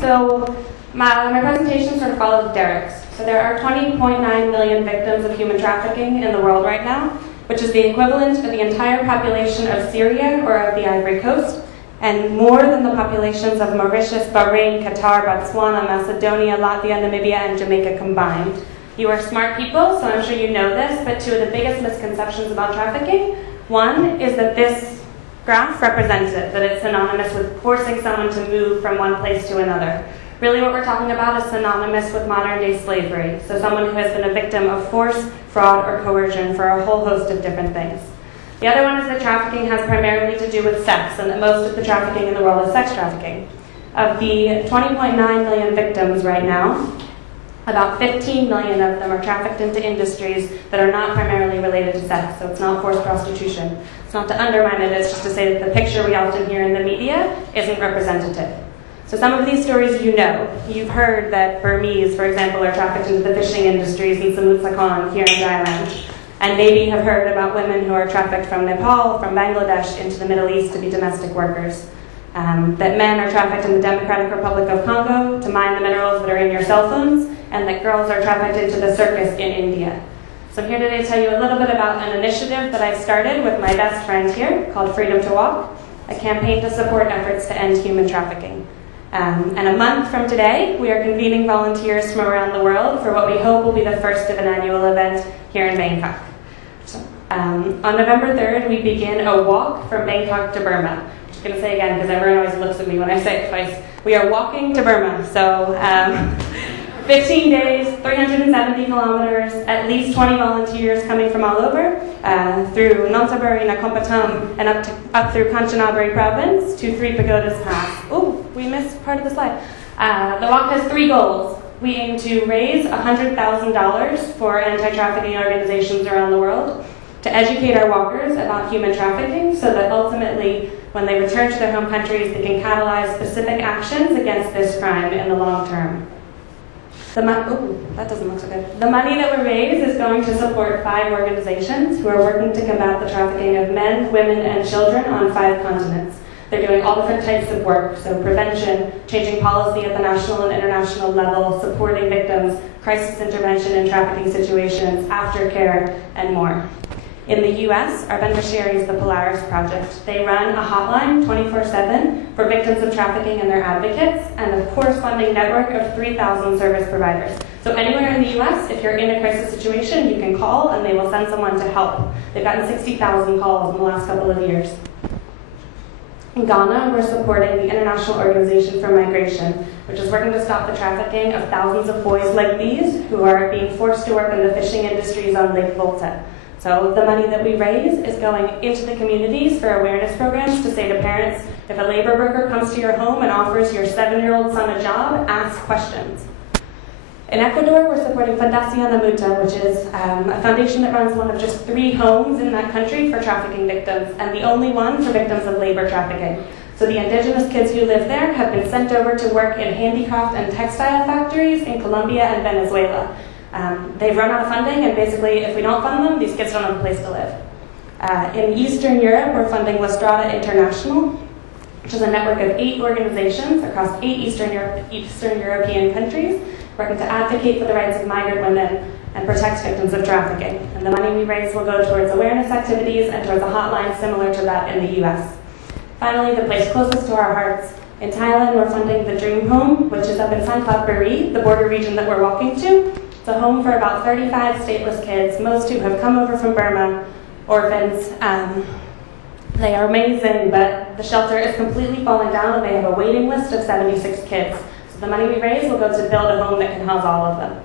So my presentation sort of follows Derek's. So there are 20.9 million victims of human trafficking in the world right now, which is the equivalent of the entire population of Syria or of the Ivory Coast, and more than the populations of Mauritius, Bahrain, Qatar, Botswana, Macedonia, Latvia, Namibia, and Jamaica combined. You are smart people, so I'm sure you know this, but two of the biggest misconceptions about trafficking. One is that this graph represents it, that it's synonymous with forcing someone to move from one place to another. Really what we're talking about is synonymous with modern-day slavery, so someone who has been a victim of force, fraud, or coercion for a whole host of different things. The other one is that trafficking has primarily to do with sex, and that most of the trafficking in the world is sex trafficking. Of the 20.9 million victims right now, about 15 million of them are trafficked into industries that are not primarily related to sex, so it's not forced prostitution. It's not to undermine it, it's just to say that the picture we often hear in the media isn't representative. So some of these stories you know. You've heard that Burmese, for example, are trafficked into the fishing industries in Samut Sakhon here in Thailand. And maybe have heard about women who are trafficked from Nepal, from Bangladesh, into the Middle East to be domestic workers. That men are trafficked in the Democratic Republic of Congo to mine the minerals that are in your cell phones, and that girls are trafficked into the circus in India. So I'm here today to tell you a little bit about an initiative that I've started with my best friend here called Freedom to Walk, a campaign to support efforts to end human trafficking. And a month from today, we are convening volunteers from around the world for what we hope will be the first of an annual event here in Bangkok. On November 3rd, we begin a walk from Bangkok to Burma. I'm going to say again because everyone always looks at me when I say it twice. We are walking to Burma, so 15 days, 370 kilometers, at least 20 volunteers coming from all over, through Nonthaburi, Nakhon and up through Kanchanaburi province to Three Pagodas Pass. Oh, we missed part of the slide. The walk has 3 goals. We aim to raise $100,000 for anti-trafficking organizations around the world, to educate our walkers about human trafficking so that ultimately, when they return to their home countries, they can catalyze specific actions against this crime in the long term. That doesn't look so good. The money that we raise is going to support 5 organizations who are working to combat the trafficking of men, women, and children on 5 continents. They're doing all different types of work, so prevention, changing policy at the national and international level, supporting victims, crisis intervention in trafficking situations, aftercare, and more. In the US, our beneficiary is the Polaris Project. They run a hotline 24/7 for victims of trafficking and their advocates, and a corresponding network of 3,000 service providers. So anywhere in the US, if you're in a crisis situation, you can call and they will send someone to help. They've gotten 60,000 calls in the last couple of years. In Ghana, we're supporting the International Organization for Migration, which is working to stop the trafficking of thousands of boys like these who are being forced to work in the fishing industries on Lake Volta. So the money that we raise is going into the communities for awareness programs to say to parents, if a labor worker comes to your home and offers your 7-year-old son a job, ask questions. In Ecuador, we're supporting Fundación Amuta, which is a foundation that runs one of just 3 homes in that country for trafficking victims, and the only one for victims of labor trafficking. So the indigenous kids who live there have been sent over to work in handicraft and textile factories in Colombia and Venezuela. They've run out of funding, and basically, if we don't fund them, these kids don't have a place to live. In Eastern Europe, we're funding La Strada International, which is a network of 8 organizations across 8 Eastern European countries, working to advocate for the rights of migrant women and protect victims of trafficking. And the money we raise will go towards awareness activities and towards a hotline similar to that in the US. Finally, the place closest to our hearts. In Thailand, we're funding the Dream Home, which is up in Sanklatburi, the border region that we're walking to. It's a home for about 35 stateless kids, most who have come over from Burma, orphans. They are amazing, but the shelter is completely falling down and they have a waiting list of 76 kids. So the money we raise will go to build a home that can house all of them.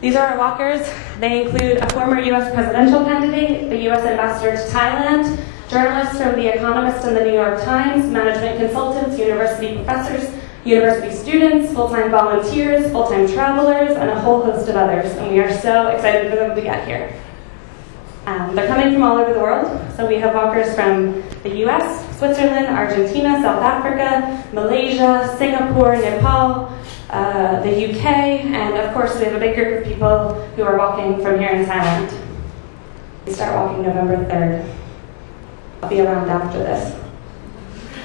These are our walkers. They include a former US presidential candidate, the US ambassador to Thailand, journalists from The Economist and the New York Times, management consultants, university professors, university students, full-time volunteers, full-time travelers, and a whole host of others. And we are so excited for them to get here. They're coming from all over the world. So we have walkers from the US, Switzerland, Argentina, South Africa, Malaysia, Singapore, Nepal, the UK, and of course we have a big group of people who are walking from here in Thailand. We start walking November 3rd. I'll be around after this.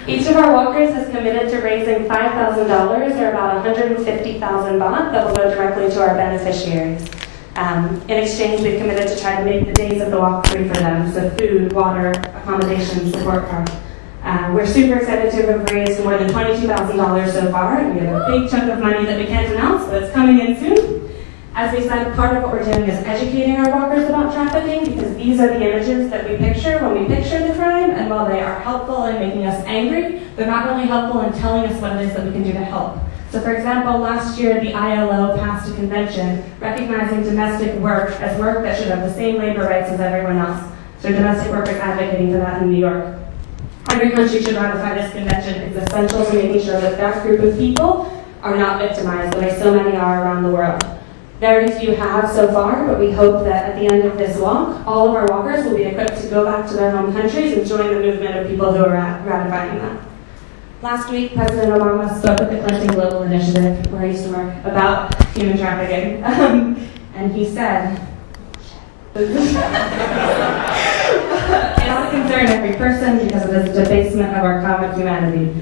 Each of our walkers is committed to raising $5,000, or about 150,000 baht, that will go directly to our beneficiaries. In exchange, we've committed to try to make the days of the walk free for them, so food, water, accommodation, support car. We're super excited to have raised more than $22,000 so far, and we have a big chunk of money that we can't announce, but it's coming in soon. As we said, part of what we're doing is educating our walkers about trafficking, because these are the images that we picture when we picture the crime, and while they are helpful in making us angry, they're not really helpful in telling us what it is that we can do to help. So for example, last year the ILO passed a convention recognizing domestic work as work that should have the same labor rights as everyone else. So domestic workers advocating for that in New York. Every country should ratify this convention. It's essential to making sure that that group of people are not victimized the way so many are around the world. Very few have so far, but we hope that at the end of this walk, all of our walkers will be equipped to go back to their home countries and join the movement of people who are ratifying that. Last week, President Obama spoke at the Clinton Global Initiative, where I used to work, about human trafficking. And he said, it ought to concern every person because it is a debasement of our common humanity.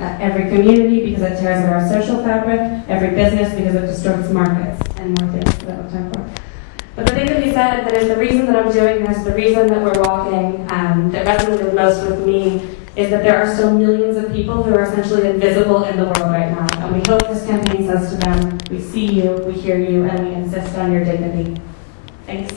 Every community because it tears at our social fabric. Every business because it distorts markets. And more things that I don't have time for. But the thing that he said that is the reason that I'm doing this, the reason that we're walking, that resonated most with me, is that there are still millions of people who are essentially invisible in the world right now. And we hope this campaign says to them, we see you, we hear you, and we insist on your dignity. Thanks.